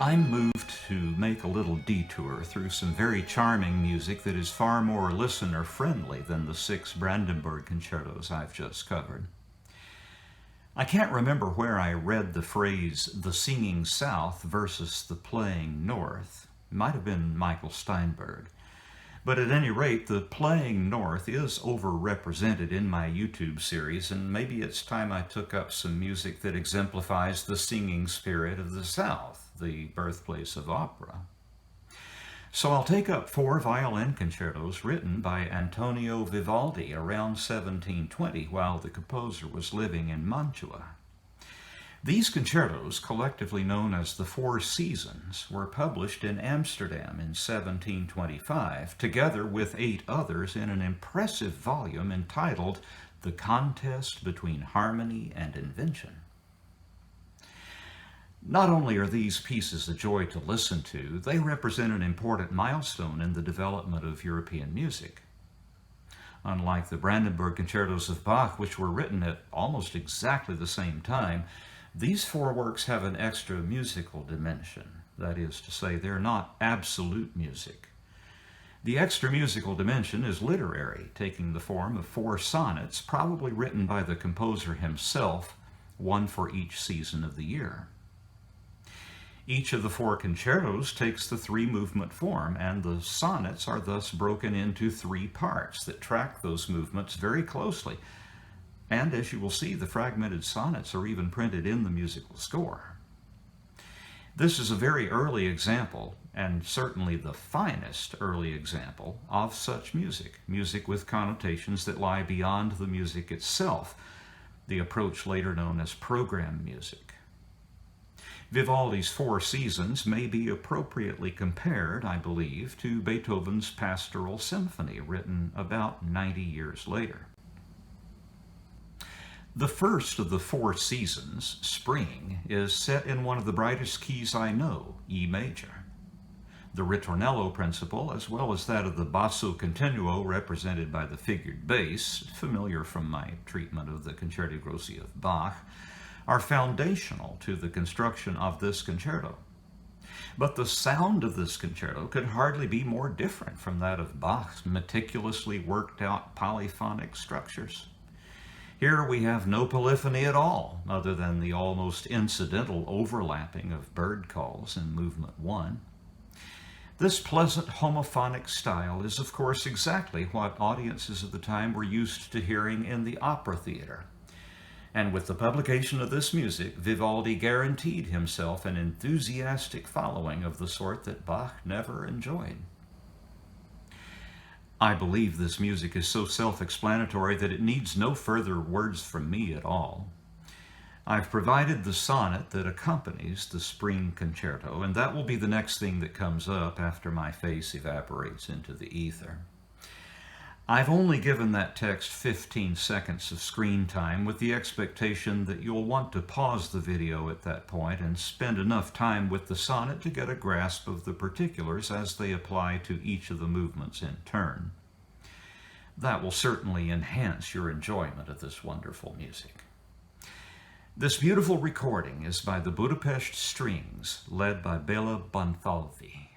I'm moved to make a little detour through some very charming music that is far more listener-friendly than the 6 Brandenburg concertos I've just covered. I can't remember where I read the phrase, the singing south versus the playing north. It might have been Michael Steinberg. But at any rate, the playing north is overrepresented in my YouTube series, and maybe it's time I took up some music that exemplifies the singing spirit of the South, the birthplace of opera. So I'll take up 4 violin concertos written by Antonio Vivaldi around 1720 while the composer was living in Mantua. These concertos, collectively known as the Four Seasons, were published in Amsterdam in 1725, together with 8 others in an impressive volume entitled The Contest Between Harmony and Invention. Not only are these pieces a joy to listen to, they represent an important milestone in the development of European music. Unlike the Brandenburg concertos of Bach, which were written at almost exactly the same time, these 4 works have an extra musical dimension. That is to say, they're not absolute music. The extra musical dimension is literary, taking the form of 4 sonnets, probably written by the composer himself, one for each season of the year. Each of the 4 concertos takes the 3-movement form, and the sonnets are thus broken into 3 parts that track those movements very closely. And as you will see, the fragmented sonnets are even printed in the musical score. This is a very early example, and certainly the finest early example, of such music, music with connotations that lie beyond the music itself, the approach later known as program music. Vivaldi's Four Seasons may be appropriately compared, I believe, to Beethoven's Pastoral Symphony, written about 90 years later. The first of the 4 seasons, Spring, is set in one of the brightest keys I know, E major. The ritornello principle, as well as that of the basso continuo represented by the figured bass, familiar from my treatment of the Concerti Grossi of Bach, are foundational to the construction of this concerto. But the sound of this concerto could hardly be more different from that of Bach's meticulously worked out polyphonic structures. Here we have no polyphony at all, other than the almost incidental overlapping of bird calls in movement 1. This pleasant homophonic style is, of course, exactly what audiences of the time were used to hearing in the opera theater. And with the publication of this music, Vivaldi guaranteed himself an enthusiastic following of the sort that Bach never enjoyed. I believe this music is so self-explanatory that it needs no further words from me at all. I've provided the sonnet that accompanies the Spring Concerto, and that will be the next thing that comes up after my face evaporates into the ether. I've only given that text 15 seconds of screen time with the expectation that you'll want to pause the video at that point and spend enough time with the sonnet to get a grasp of the particulars as they apply to each of the movements in turn. That will certainly enhance your enjoyment of this wonderful music. This beautiful recording is by the Budapest Strings, led by Bela Banfalvi.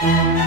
Thank you.